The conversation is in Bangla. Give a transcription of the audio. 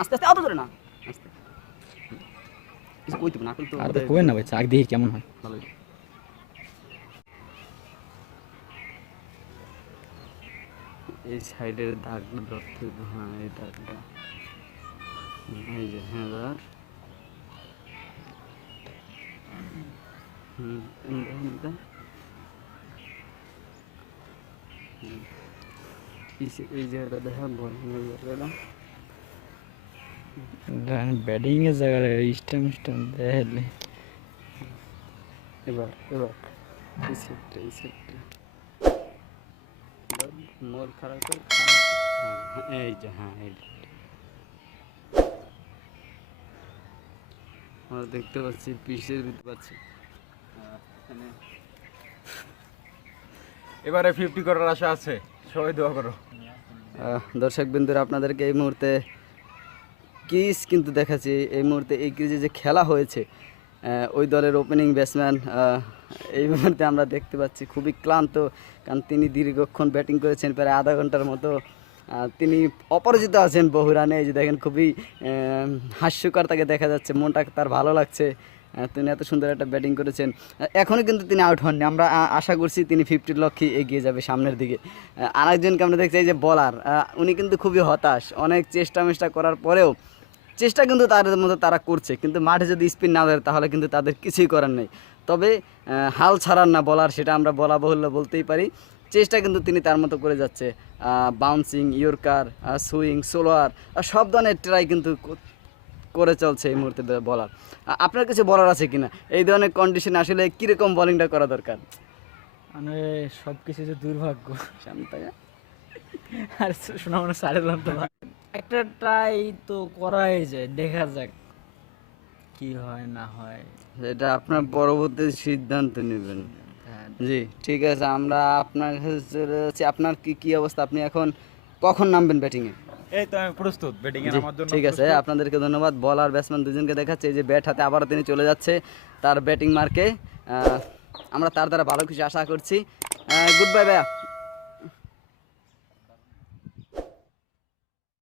আস্তে আস্তে অত ধরে না, আস্তে কিছু কইতে না তো আর তো কইবেন না ভাই, চাক দেখি কেমন হয়। ভালোই। এই সাইডের দাগটা ধরতে হবে, হ্যাঁ এই দাগটা, এই যে হ্যাঁ ধর, এই জায়গাটা দেখা বলিং এর জায়গাটা, ব্যাটিং এর জায়গায় স্টাম্প স্টাম্প দেখলে এবার এবার এই সাইডটা, এই সাইডটা মোর খারাপ করে, হ্যাঁ এই যে হ্যাঁ এই আমরা দেখতে পাচ্ছি পিসের ভিতরে পাচ্ছি এখানে। এবারে 50 করার আশা আছে, সবাই দোয়া করো। দর্শক বিন্দুরা, আপনাদেরকে এই মুহূর্তে ক্রিজ কিন্তু দেখাচ্ছি। এই মুহূর্তে এই ক্রিজে যে খেলা হয়েছে, ওই দলের ওপেনিং ব্যাটসম্যান এই মুহূর্তে আমরা দেখতে পাচ্ছি খুবই ক্লান্ত, কারণ তিনি দীর্ঘক্ষণ ব্যাটিং করেছেন, প্রায় আধা ঘন্টার মতো। তিনি অপরাজিত আছেন বহু রানে। এই যে দেখেন, খুবই হাস্যকর তাকে দেখা যাচ্ছে, মনটা তার ভালো লাগছে। তিনি এত সুন্দর একটা ব্যাটিং করেছেন। এখনও কিন্তু তিনি আউট হননি। আমরা আশা করছি তিনি 50-র লক্ষ্যে এগিয়ে যাবে সামনের দিকে। আরেকজনকে আমরা দেখছি, এই যে বলার, উনি কিন্তু খুবই হতাশ। অনেক চেষ্টা করার পরেও চেষ্টা কিন্তু তাদের মতো তারা করছে, কিন্তু মাঠে যদি স্পিন না ধরে তাহলে কিন্তু তাদের কিছুই করার নেই। তবে হাল ছাড়ার না বলার, সেটা আমরা বলা বাহুল্য বলতেই পারি। চেষ্টা কিন্তু তিনি তার মতো করে যাচ্ছে। বাউন্সিং, ইয়র্কার, সুইং, সোলোয়ার, সব ধরনের ট্রাই কিন্তু করে চলছে এই মুহূর্তে বলার। আপনার কাছে বলার আছে কিনা এই ধরনের কন্ডিশনে আসলে কীরকম বোলিংটা করা দরকার? মানে সব কিছু যে দুর্ভাগ্য, শান্ত আর শোনা মনে সাড়ে তো একটা ট্রাই তো করাই যায়, দেখা যাক কি হয় না হয়, এটা আপনার পরবর্তী সিদ্ধান্ত নেবেন। জি ঠিক আছে, আমরা আপনার কাছে চলে যাচ্ছি। আপনার কি অবস্থা? আপনি এখন কখন নামবেন ব্যাটিংয়ে? এই তো আমি প্রস্তুত, ব্যাটিং এর আমার জন্য ঠিক আছে, আপনাদেরকে ধন্যবাদ। বল আর ব্যাটসম্যান দুজনকে দেখাচ্ছে। এই যে ব্যাট হাতে আবারও তিনি চলে যাচ্ছে তার ব্যাটিং মার্কে। আমরা তার দ্বারা ভালো কিছু আশা করছি। গুড বাই ভাইয়া।